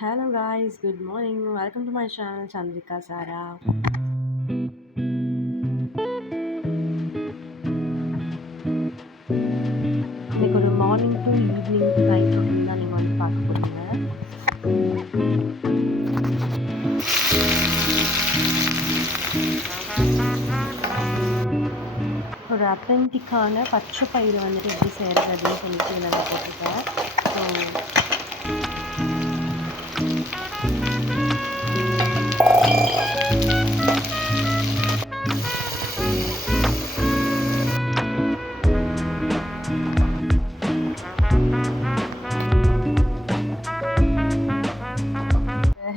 Hello guys, good morning. Welcome to my channel Chandrika Sara. இன்னைக்கு ஒரு morning to evening night routine தான் நீங்கள் வந்து பார்க்க போகிறீங்க. ஒரு அத்தன்டிக்கான பச்சை பயிறு வந்துட்டு எப்படி செய்கிறது அப்படின்னு சொல்லிட்டு இதில் நான் போட்டிருக்கேன். So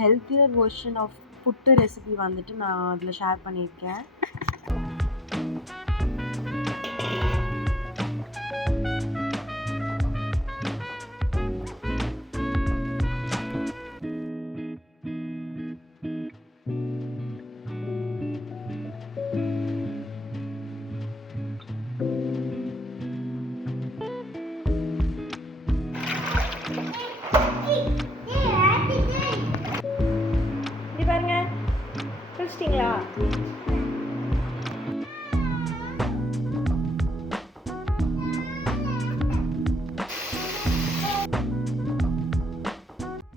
healthier version of puttu recipe வந்துட்டு நான் அதில் ஷேர் பண்ணியிருக்கேன். இப்படி பாருங்க, பிடிச்சிட்டிங்களா?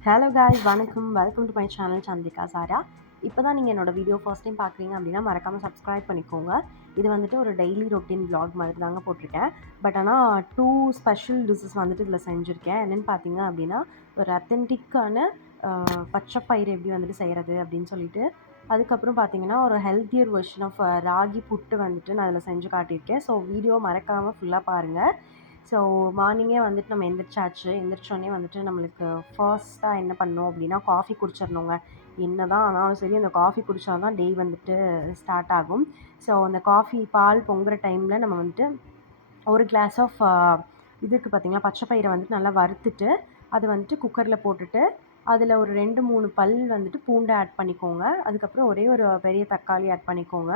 ஹலோ காய்ஸ், வணக்கம். Welcome to my channel Chandrika Sara. இப்போ தான் நீங்கள் என்னோடய வீடியோ ஃபர்ஸ்ட் டைம் பார்க்குறீங்க அப்படின்னா மறக்காமல் சப்ஸ்கிரைப் பண்ணிக்கோங்க. இது வந்துட்டு ஒரு டெய்லி ரொட்டீன் vlog மாதிரி தாங்க போட்டிருக்கேன். பட் ஆனால் 2 ஸ்பெஷல் டிஷ்ஷஸ் வந்துட்டு இதில் செஞ்சுருக்கேன். என்னென்னு பார்த்தீங்க அப்படின்னா, ஒரு அத்தென்டிக்கான பச்சைப்பயிறு எப்படி வந்துட்டு செய்கிறது அப்படின்னு சொல்லிட்டு, அதுக்கப்புறம் பார்த்தீங்கன்னா ஒரு ஹெல்த்தியர் வெர்ஷன் ஆஃப் ராகி புட்டு வந்துட்டு நான் அதில் செஞ்சு காட்டியிருக்கேன். ஸோ வீடியோ மறக்காமல் ஃபுல்லாக பாருங்கள். ஸோ மார்னிங்கே வந்துட்டு நம்ம எந்திரிச்சோடனே வந்துட்டு நம்மளுக்கு ஃபர்ஸ்ட்டாக என்ன பண்ணணும் அப்படின்னா காஃபி குடிச்சிடணுங்க. என்ன தான் ஆனாலும் சரி அந்த காஃபி குடித்தா தான் டே வந்துட்டு ஸ்டார்ட் ஆகும். ஸோ அந்த காஃபி பால் பொங்குற டைமில் நம்ம வந்துட்டு ஒரு கிளாஸ் ஆஃப் இதுக்கு பார்த்திங்களா பச்சை பயிரை வந்துட்டு நல்லா வறுத்துட்டு அது வந்துட்டு குக்கரில் போட்டுட்டு அதில் ஒரு 2-3 பல் வந்துட்டு பூண்டை ஆட் பண்ணிக்கோங்க. அதுக்கப்புறம் ஒரே ஒரு பெரிய தக்காளி ஆட் பண்ணிக்கோங்க.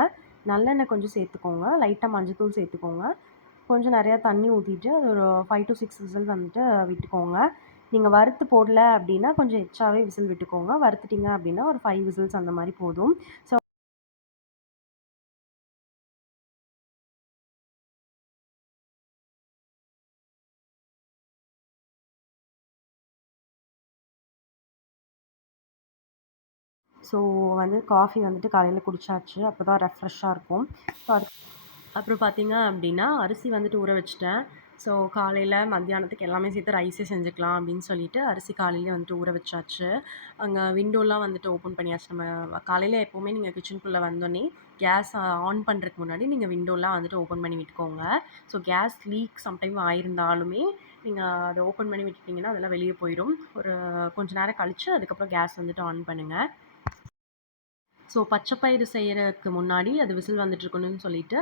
நல்லெண்ணெய் கொஞ்சம் சேர்த்துக்கோங்க. லைட்டாக மஞ்சத்தூள் சேர்த்துக்கோங்க. கொஞ்சம் நிறையா தண்ணி ஊற்றிட்டு அது ஒரு 5 to 6 விசில் வந்துட்டு விட்டுக்கோங்க. நீங்கள் வறுத்து போடல அப்படின்னா கொஞ்சம் எக்ஸ்ட்ராவே விசில் விட்டுக்கோங்க. வறுத்துட்டிங்க அப்படின்னா ஒரு 5 விசில்ஸ் அந்த மாதிரி போதும். ஸோ ஸோ வந்து காஃபி வந்துட்டு காலையில் குடிச்சாச்சு. அப்போ தான் ரெஃப்ரெஷ்ஷாக இருக்கும். ஸோ அப்புறம் பார்த்தீங்க அப்படின்னா அரிசி வந்துட்டு ஊற வச்சுட்டேன். ஸோ காலையில் மத்தியானத்துக்கு எல்லாமே சேர்த்து ரைஸே செஞ்சுக்கலாம் அப்படின்னு சொல்லிட்டு அரிசி காலையிலே வந்துட்டு ஊற வச்சாச்சு. அங்கே விண்டோலாம் வந்துட்டு ஓப்பன் பண்ணியாச்சு. நம்ம காலையில் எப்போவுமே நீங்கள் கிச்சனுக்குள்ளே வந்தோடனே கேஸ் ஆன் பண்ணுறதுக்கு முன்னாடி நீங்கள் விண்டோலாம் வந்துட்டு ஓப்பன் பண்ணி விட்டுக்கோங்க. ஸோ கேஸ் லீக் சம்டைம் ஆயிருந்தாலுமே நீங்கள் அதை ஓப்பன் பண்ணி விட்டுட்டிங்கன்னா அதெல்லாம் வெளியே போயிடும். ஒரு கொஞ்சம் நேரம் கழித்து அதுக்கப்புறம் கேஸ் வந்துட்டு ஆன் பண்ணுங்கள். ஸோ பச்சைப்பயிறு செய்கிறதுக்கு முன்னாடி அது விசில் வந்துட்டுருக்கணும்னு சொல்லிட்டு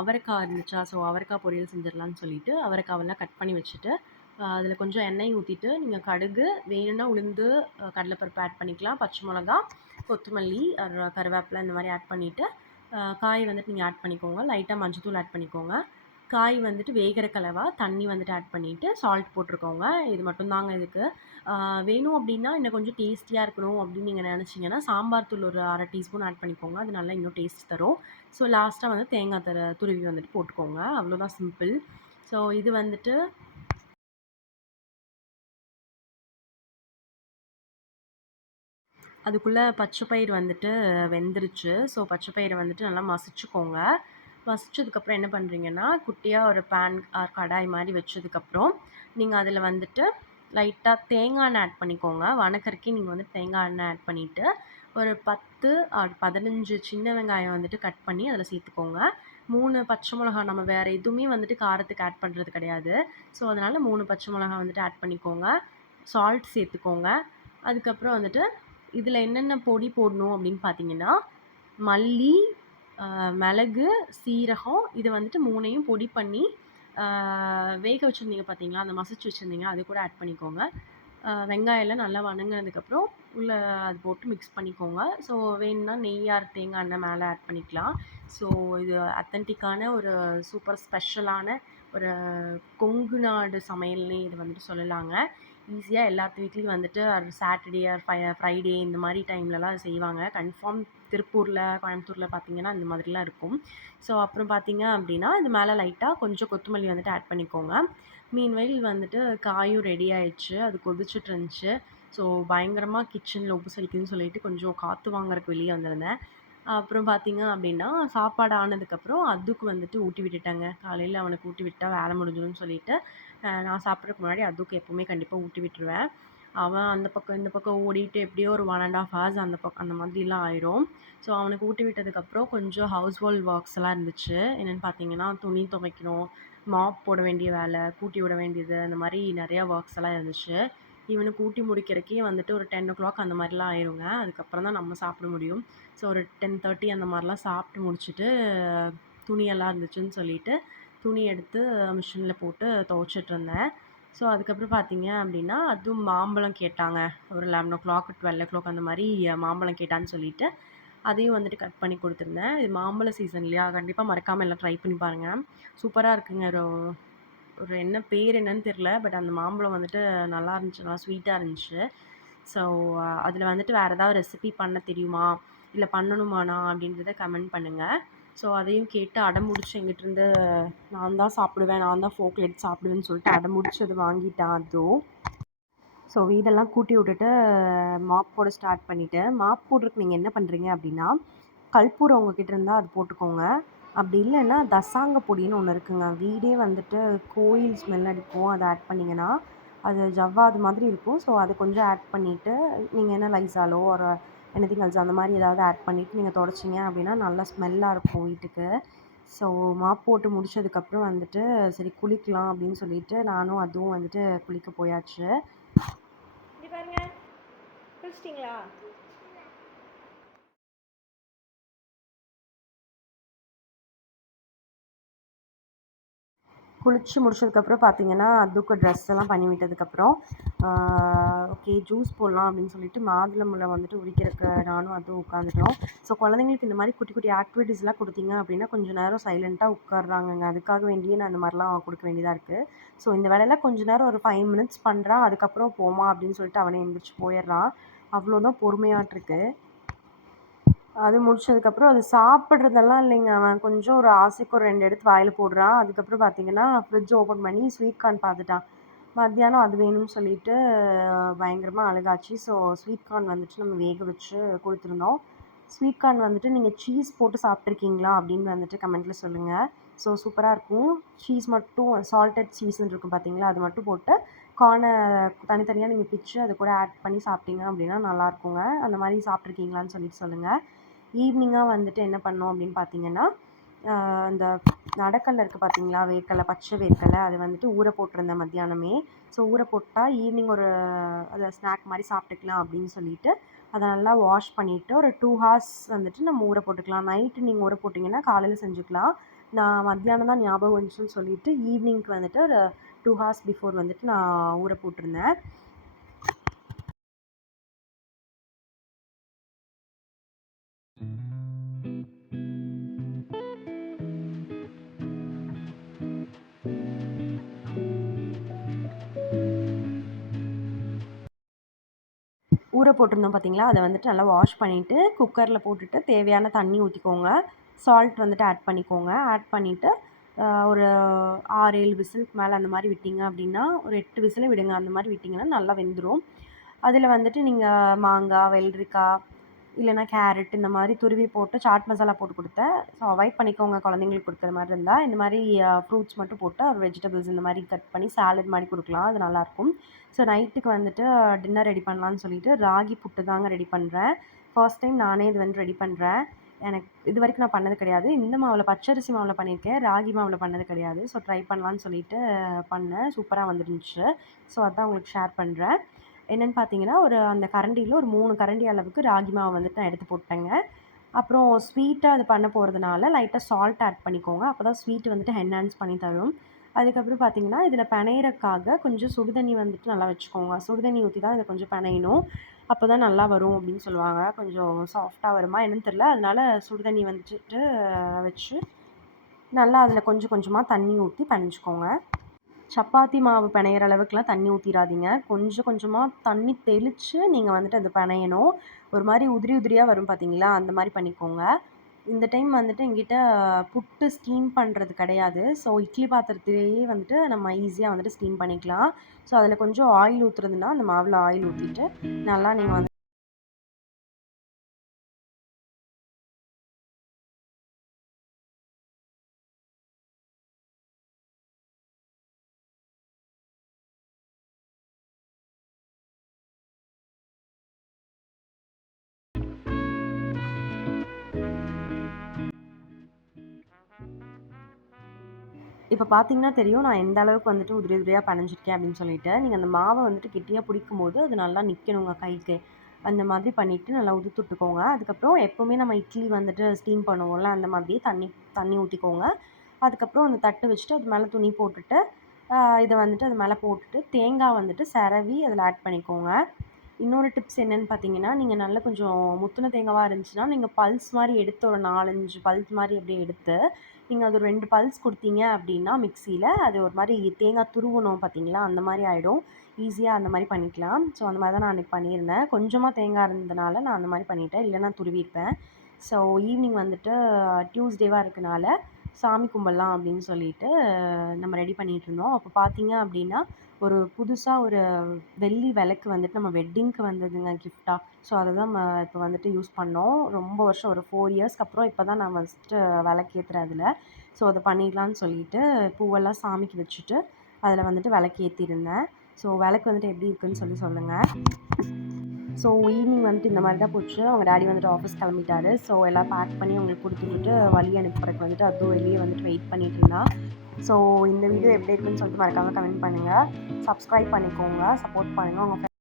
அவரைக்காய் இருந்துச்சா, ஸோ அவரைக்காய் பொரியல் செஞ்சிடலான்னு சொல்லிட்டு அவரைக்காவெல்லாம் கட் பண்ணி வச்சுட்டு அதில் கொஞ்சம் எண்ணெய் ஊற்றிட்டு நீங்கள் கடுகு வேணும்னா உளுந்து கடலைப்பருப்பு ஆட் பண்ணிக்கலாம். பச்சை மிளகா, கொத்தமல்லி, கருவேப்பிலை இந்த மாதிரி ஆட் பண்ணிவிட்டு காய் வந்துட்டு நீங்கள் ஆட் பண்ணிக்கோங்க. லைட்டாக மஞ்சத்தூள் ஆட் பண்ணிக்கோங்க. காய் வந்துட்டு வேகிற கலவா தண்ணி வந்துட்டு ஆட் பண்ணிவிட்டு சால்ட் போட்டிருக்கோங்க. இது மட்டும்தாங்க இதுக்கு. வேணும் அப்படின்னா இன்னும் கொஞ்சம் டேஸ்டியாக இருக்கணும் அப்படின்னு நீங்கள் நினச்சிங்கன்னா சாம்பார் தூள் ஒரு 1/2 டீஸ்பூன் ஆட் பண்ணிக்கோங்க. அது நல்லா இன்னும் டேஸ்ட் தரும். ஸோ லாஸ்ட்டாக வந்து தேங்காய் துருவி வந்துட்டு போட்டுக்கோங்க. அவ்வளோதான், சிம்பிள். ஸோ இது வந்துட்டு அதுக்குள்ளே பச்சைப்பயிறு வந்துட்டு வெந்துருச்சு. ஸோ பச்சைப்பயிரை வந்துட்டு நல்லா மசிச்சுக்கோங்க. மசிச்சதுக்கப்புறம் என்ன பண்ணுறீங்கன்னா குட்டியாக ஒரு பேன் ஆர் கடாய் மாதிரி வச்சதுக்கப்புறம் நீங்கள் அதில் வந்துட்டு லைட்டாக தேங்காய் எண்ணெய் ஆட் பண்ணிக்கோங்க. வணக்கறக்கே நீங்கள் வந்து தேங்காய் எண்ணெய் ஆட் பண்ணிவிட்டு ஒரு 10 ஆர் 15 சின்ன வெங்காயம் வந்துட்டு கட் பண்ணி அதில் சேர்த்துக்கோங்க. 3 பச்சை மிளகா, நம்ம வேறு எதுவுமே வந்துட்டு காரத்துக்கு ஆட் பண்ணுறது கிடையாது. ஸோ அதனால் 3 பச்சை மிளகா வந்துட்டு ஆட் பண்ணிக்கோங்க. சால்ட் சேர்த்துக்கோங்க. அதுக்கப்புறம் வந்துட்டு இதில் என்னென்ன பொடி போடணும் அப்படின்னு பார்த்தீங்கன்னா மல்லி, மிளகு, சீரகம் இது வந்துட்டு 3யும் பொடி பண்ணி வேக வச்சுருந்தீங்க பார்த்தீங்களா, அந்த மசிச்சு வச்சுருந்தீங்க அது கூட ஆட் பண்ணிக்கோங்க. வெங்காயம்லாம் நல்லா வணங்கினதுக்கப்புறம் உள்ளே அது போட்டு மிக்ஸ் பண்ணிக்கோங்க. ஸோ வேணும்னா நெய் ஆர் தேங்காய் எண்ணெய் மேலே ஆட் பண்ணிக்கலாம். ஸோ இது அத்தன்டிக்கான ஒரு சூப்பர் ஸ்பெஷலான ஒரு கொங்கு நாடு சமையல்னே இது வந்துட்டு சொல்லலாங்க. ஈஸியாக எல்லாத்து வீட்லேயும் வந்துட்டு சாட்டர்டே ஆர் ஃப்ரைடே இந்த மாதிரி டைம்லலாம் செய்வாங்க. கன்ஃபார்ம் திருப்பூரில், கோயம்புத்தூரில் பார்த்தீங்கன்னா இந்த மாதிரிலாம் இருக்கும். ஸோ அப்புறம் பார்த்தீங்க அப்படின்னா, இது மேலே லைட்டாக கொஞ்சம் கொத்தமல்லி வந்துட்டு ஆட் பண்ணிக்கோங்க. மீன்வைல் வந்துட்டு காயும் ரெடி ஆயிடுச்சு. அது கொதிச்சுட்டு இருந்துச்சு. ஸோ பயங்கரமாக கிச்சனில் உப்பு சலிக்குதுன்னு சொல்லிட்டு கொஞ்சம் காற்று வாங்குறதுக்கு வெளியே வந்திருந்தேன். அப்புறம் பார்த்தீங்க அப்படின்னா, சாப்பாடு ஆனதுக்கப்புறம் அதுக்கு வந்துட்டு ஊட்டி விட்டுட்டேங்க. காலையில அவனுக்கு ஊட்டி விட்டா வேலை முடிஞ்சிடும்னு சொல்லிட்டு, நான் சாப்பிட்றதுக்கு முன்னாடி அதுக்கு எப்பவுமே கண்டிப்பா ஊட்டி விட்டுருவேன். அவன் அந்த பக்கம், இந்த பக்கம் ஓடிட்டு எப்படியோ ஒரு 1 1/2 ஹார்ஸ் அந்த மாதிரிலாம் ஆயிரும். ஸோ அவனுக்கு ஊட்டி விட்டதுக்கப்புறம் கொஞ்சம் ஹவுஸ் ஹோல்ட் ஒர்க்ஸ்லாம் இருந்துச்சு. என்னென்னு பார்த்தீங்கன்னா, துணி துவைக்கணும், மாப் போட வேண்டிய வேலை, கூட்டி விட வேண்டியது, அந்த மாரி நெறையா ஒர்க்ஸ் எல்லாம் இருந்துச்சு. இவனுக்கு ஊட்டி முடிக்கிறதுக்கே வந்துட்டு ஒரு 10:00 அந்த மாதிரிலாம் ஆயிருங்க. அதுக்கப்புறம் தான் நம்ம சாப்பிட முடியும். ஸோ ஒரு 10:30 அந்த மாதிரிலாம் சாப்பிட்டு முடிச்சுட்டு, துணியெல்லாம் இருந்துச்சுன்னு சொல்லிட்டு, துணி எடுத்து மிஷினில் போட்டு துவைச்சிட்ருந்தேன். ஸோ அதுக்கப்புறம் பார்த்தீங்க அப்படின்னா, அதுவும் மாம்பழம் கேட்டாங்க. ஒரு 11:00 12:00 அந்த மாரி மாம்பழம் கேட்டான்னு சொல்லிட்டு, அதையும் வந்துட்டு கட் பண்ணி குடுத்துருந்தேன். இது மாம்பழ சீசன் இல்லையா? கண்டிப்பா மறக்காம எல்லாம் ட்ரை பண்ணி பாருங்க. சூப்பரா இருக்குங்க. ஒரு ஒரு என்ன பேர் என்னன்னு தெரியல. பட் அந்த மாம்பழம் வந்துட்டு நல்லா இருந்துச்சு. நல்லா ஸ்வீட்டா இருந்துச்சு. ஸோ அதில வந்துட்டு வேறு ஏதாவது ரெசிபி பண்ண தெரியுமா? இல்ல பண்ணணுமாண்ணா? அப்படின்றத கமெண்ட் பண்ணுங்க. ஸோ அதையும் கேட்டு அடம்புடிச்சு எங்கிட்டருந்து நான் தான் சாப்பிடுவேன், நான் தான் ஃபோர்க்ல எடுத்து சாப்பிடுவேன்னு சொல்லிட்டு அடம்புடிச்சு அது வாங்கிட்டான் அதுவும். ஸோ வீடெல்லாம் கூட்டி விட்டுட்டு மாப் போட ஸ்டார்ட் பண்ணிட்டேன். மாப் போடுறதுக்கு நீங்கள் என்ன பண்ணுறீங்க அப்படின்னா, கற்பூரம் உங்ககிட்ட இருந்தால் அது போட்டுக்கோங்க. அப்படி இல்லைன்னா தசாங்க பொடின்னு ஒன்று இருக்குங்க. வீடே வந்துட்டு கோயில் ஸ்மெல் அடிக்கும். அதை ஆட் பண்ணிங்கன்னா அது ஜவ்வாது மாதிரி இருக்கும். ஸோ அது கொஞ்சம் ஆட் பண்ணிவிட்டு நீங்கள் என்ன லைசாலோ ஒரு எனிதிங் எல்ஸ் அந்த மாதிரி ஏதாவது ஆட் பண்ணிவிட்டு நீங்கள் தொடச்சிங்க அப்படின்னா நல்லா ஸ்மெல்லாக இருக்கும் வீட்டுக்கு. ஸோ மாப் போட்டு முடிச்சதுக்கப்புறம் வந்துட்டு சரி குளிக்கலாம் அப்படின்னு சொல்லிட்டு நானும் அதுவும் வந்துட்டு குளிக்க போயாச்சு. இங்க பாருங்க, குளிச்சிட்டிங்களா? குளிச்சு முடிச்சதுக்கப்புறம் பார்த்தீங்கன்னா, அதுக்கு ட்ரெஸ் எல்லாம் பண்ணி விட்டதுக்கப்புறம், ஓகே ஜூஸ் போடலாம் அப்படின்னு சொல்லிட்டு மாதுளம்பழம் வந்துட்டு உரிக்கிறதுக்கு நானும் அதுவும் உட்காந்துட்டோம். ஸோ குழந்தைங்களுக்கு இந்த மாதிரி குட்டி குட்டி ஆக்டிவிட்டீஸ்லாம் கொடுத்தீங்க அப்படின்னா, கொஞ்சம் நேரம் சைலண்ட்டாக உட்கார்றாங்கங்க. அதுக்காக வேண்டியே நான் இந்த மாதிரிலாம் கொடுக்க வேண்டியதா இருக்குது. ஸோ இந்த வேலையெல்லாம் கொஞ்ச நேரம் ஒரு 5 மினிட்ஸ் பண்ணுறான். அதுக்கப்புறம் போம்மா அப்படின்னு சொல்லிட்டு அவனே எந்திரிச்சு போயிடுறான். அவ்வளோதான் பொறுமையாட்டிருக்கு. அது முடிச்சதுக்கப்புறம் அது சாப்பிட்றதெல்லாம் இல்லைங்க. அவன் கொஞ்சம் ஒரு ஆசைக்கு ஒரு 2 எடுத்து வாயில போடுறான். அதுக்கப்புறம் பார்த்தீங்கன்னா, ஃப்ரிட்ஜ் ஓப்பன் பண்ணி ஸ்வீட் கார்ன் பார்த்துட்டான். மத்தியானம் அது வேணும்னு சொல்லிட்டு பயங்கரமா அழுகாச்சு. ஸோ ஸ்வீட் கார்ன் வந்துட்டு நம்ம வேக வச்சு குடுத்துருந்தோம். ஸ்வீட் கார்ன் வந்துட்டு நீங்க சீஸ் போட்டு சாப்பிட்டுருக்கீங்களா? அப்படின்னு வந்துட்டு கமெண்ட்ல சொல்லுங்க. ஸோ சூப்பரா இருக்கும். சீஸ் மட்டும் சால்டட் சீஸ்ன்னு இருக்கும் பார்த்தீங்களா? அது மட்டும் போட்டு கார்ன தனித்தனியா நீங்க பிச்சு அது கூட ஆட் பண்ணி சாப்பிட்டீங்க அப்படின்னா நல்லாயிருக்குங்க. அந்த மாரி சாப்பிட்டுருக்கீங்களான்னு சொல்லிட்டு சொல்லுங்க. ஈவினிங்காக வந்துட்டு என்ன பண்ணோம் அப்படின்னு பார்த்தீங்கன்னா, இந்த நடக்கல்ல இருக்குது பார்த்தீங்களா? வேர்க்கல்ல, பச்சை வேர்க்கல்ல அது வந்துட்டு ஊற போட்டிருந்தேன் மத்தியானமே. ஸோ ஊற போட்டா ஈவினிங் ஒரு அத ஸ்நாக் மாரி சாப்பிட்டுக்கலாம் அப்படின்னு சொல்லிட்டு, அத நல்லா வாஷ் பண்ணிவிட்டு ஒரு 2 ஹார்ஸ் வந்துட்டு நம்ம ஊற போட்டுக்கலாம். நைட்டு நீங்க ஊற போட்டிங்கன்னா காலையில செஞ்சுக்கலாம். நான் மத்தியானம் தான் ஞாபகம் வந்துச்சுன்னு சொல்லிட்டு, ஈவினிங்க்கு வந்துட்டு ஒரு 2 ஹார்ஸ் பிஃபோர் வந்துட்டு நான் ஊற போட்டிருந்தேன். ஊற போட்டிருந்தோம் பார்த்தீங்களா? அத வந்துட்டு நல்லா வாஷ் பண்ணிவிட்டு, குக்கரில் போட்டுட்டு தேவையான தண்ணி ஊற்றிக்கோங்க. சால்ட் வந்துட்டு ஆட் பண்ணிக்கோங்க. ஆட் பண்ணிவிட்டு ஒரு 6, 7 விசிலுக்கு மேலே அந்த மாதிரி விட்டீங்க அப்படின்னா, ஒரு 8 விசில் விடுங்க. அந்த மாதிரி விட்டிங்கன்னா நல்லா வெந்துடும். அதில் வந்துட்டு நீங்கள் மாங்காய், வெள்ளரிக்காய் இல்லைனா கேரட் இந்த மாதிரி துருவி போட்டு சாட் மசாலா போட்டு கொடுத்தேன். ஸோ அவாய்ட் பண்ணிக்கோங்க குழந்தைங்களுக்கு கொடுக்குற மாதிரி இருந்தால். இந்த மாதிரி ஃப்ரூட்ஸ் மட்டும் போட்டு ஒரு வெஜிடபிள்ஸ் இந்த மாதிரி கட் பண்ணி சாலட் மாதிரி கொடுக்கலாம். அது நல்லாயிருக்கும். ஸோ நைட்டுக்கு வந்துட்டு டின்னர் ரெடி பண்ணலான்னு சொல்லிட்டு ராகி புட்டு தாங்க ரெடி பண்ணுறேன். ஃபர்ஸ்ட் டைம் நானே இது வந்து ரெடி பண்ணுறேன். எனக்கு இது வரைக்கும் நான் பண்ணது கிடையாது. இந்த மாவில் பச்சரிசி மாவில் பண்ணியிருக்கேன். ராகி மாவில் பண்ணது கிடையாது. ஸோ ட்ரை பண்ணலான்னு சொல்லிட்டு பண்ணேன். சூப்பராக வந்துருந்துச்சு. ஸோ அதான் உங்களுக்கு ஷேர் பண்ணுறேன். என்னென்னு பார்த்தீங்கன்னா, ஒரு அந்த கரண்டியில் ஒரு 3 கரண்டி அளவுக்கு ராகி மாவு வந்துட்டு நான் எடுத்து போட்டேங்க. அப்புறம் ஸ்வீட்டாக அது பண்ண போகிறதுனால லைட்டாக சால்ட் ஆட் பண்ணிக்கோங்க. அப்போ தான் ஸ்வீட் வந்துட்டு என்ஹான்ஸ் பண்ணி தரும். அதுக்கப்புறம் பார்த்தீங்கன்னா, இதில் பெனையறக்காக கொஞ்சம் சுடு தண்ணி வந்துட்டு நல்லா வச்சுக்கோங்க. சுடு தண்ணி ஊற்றி தான் இத கொஞ்சம் பெனையணும். அப்போ தான் நல்லா வரும் அப்படின்னு சொல்லுவாங்க. கொஞ்சம் சாஃப்ட்டா வருமா என்னன்னு தெரியல. அதனால சுடு தண்ணி வந்துட்டு வச்சு நல்லா அதில் கொஞ்சம் கொஞ்சமாக தண்ணி ஊற்றி பெனஞ்சுக்கோங்க. சப்பாத்தி மாவு பிணையிற அளவுக்குலாம் தண்ணி ஊற்றிடாதீங்க. கொஞ்சம் கொஞ்சமாக தண்ணி தெளித்து நீங்கள் வந்துட்டு அது பிணையணும். ஒரு மாதிரி உதிரி உதிரியாக வரும் பார்த்தீங்களா, அந்த மாதிரி பண்ணிக்கோங்க. இந்த டைம் வந்துட்டு எங்கிட்ட புட்டு ஸ்டீம் பண்ணுறது கிடையாது. ஸோ இட்லி பாத்திரத்திலேயே வந்துட்டு நம்ம ஈஸியாக வந்துட்டு ஸ்டீம் பண்ணிக்கலாம். ஸோ அதில் கொஞ்சம் ஆயில் ஊற்றுறதுன்னா அந்த மாவில் ஆயில் ஊற்றிட்டு நல்லா நீங்கள் வந்து இப்போ பார்த்தீங்கன்னா தெரியும் நான் எந்த அளவுக்கு வந்துட்டு உதிரி உதிரியாக பெனஞ்சிருக்கேன் அப்படின்னு சொல்லிட்டு. நீங்கள் அந்த மாவை வந்துட்டு கெட்டியாக பிடிக்கும்போது அது நல்லா நிற்கணுங்க கைக்கு. அந்த மாதிரி பண்ணிவிட்டு நல்லா உதுத்து விட்டுக்கோங்க. அதுக்கப்புறம் எப்போவுமே நம்ம இட்லி வந்துட்டு ஸ்டீம் பண்ணுவோம்ல, அந்த மாதிரியே தண்ணி தண்ணி ஊற்றிக்கோங்க. அதுக்கப்புறம் அந்த தட்டு வச்சுட்டு அது மேலே துணி போட்டுட்டு இதை வந்துட்டு அது மேலே போட்டுட்டு தேங்காய் வந்துட்டு செரவி அதில் ஆட் பண்ணிக்கோங்க. இன்னொரு டிப்ஸ் என்னென்னு பார்த்தீங்கன்னா, நீங்கள் நல்லா கொஞ்சம் முத்துன தேங்காவா இருந்துச்சுன்னா, நீங்கள் பல்ஸ் மாரி எடுத்து ஒரு 4, 5 பல்ஸ் மாரி அப்படியே எடுத்து, நீங்கள் அது ஒரு 2 பல்ஸ் குடுத்தீங்க அப்படின்னா மிக்ஸியில, அது ஒரு மாரி தேங்காய் துருவணும் பார்த்தீங்களா, அந்த மாரி ஆயிடும். ஈஸியா அந்த மாரி பண்ணிக்கலாம். ஸோ அந்த மாரி தான் நான் அன்னைக்கு பண்ணியிருந்தேன். கொஞ்சமா தேங்காய் இருந்ததுனால நான் அந்த மாரி பண்ணிட்டேன். இல்லைன்னா துருவியிருப்பேன். ஸோ ஈவினிங் வந்துட்டு டியூஸ்டேவா இருக்கனால, சாமி கும்பிடலாம் அப்படின்னு சொல்லிட்டு நம்ம ரெடி பண்ணிகிட்ருந்தோம். அப்போ பார்த்தீங்க அப்படின்னா, ஒரு புதுசா ஒரு வெள்ளி விளக்கு வந்துட்டு நம்ம வெட்டிங்க்கு வந்ததுங்க கிஃப்ட்டா. ஸோ அத தான் நம்ம இப்போ வந்துட்டு யூஸ் பண்ணோம். ரொம்ப வருஷம் ஒரு 4 இயர்ஸ்க்கு அப்புறம் இப்போ தான் நான் ஃபர்ஸ்ட்டு விளக்கேத்துறேன் அதில. ஸோ அத பண்ணிடலான்னு சொல்லிட்டு பூவெல்லாம் சாமிக்கு வச்சுட்டு, அதில வந்துட்டு விளக்கேத்திருந்தேன். ஸோ விளக்கு வந்துட்டு எப்படி இருக்குன்னு சொல்லி சொல்லுங்க. ஸோ ஈவினிங் வந்துட்டு இந்த மாதிரி தான் போச்சு. அவங்க டாடி வந்துட்டு ஆஃபீஸ் கிளம்பிட்டாரு. ஸோ எல்லாம் பேக் பண்ணி அவங்களுக்கு குடுத்துட்டு வழி அனுப்புறதுக்கு வந்துட்டு அதுவும் வெளியே வந்துட்டு வெயிட் பண்ணிட்டு இருந்தா. ஸோ இந்த வீடியோ எப்படி இருக்குன்னு சொல்லிட்டு மறக்காம கமெண்ட் பண்ணுங்க. சப்ஸ்கிரைப் பண்ணிக்கோங்க. சப்போர்ட் பண்ணுங்க. உங்க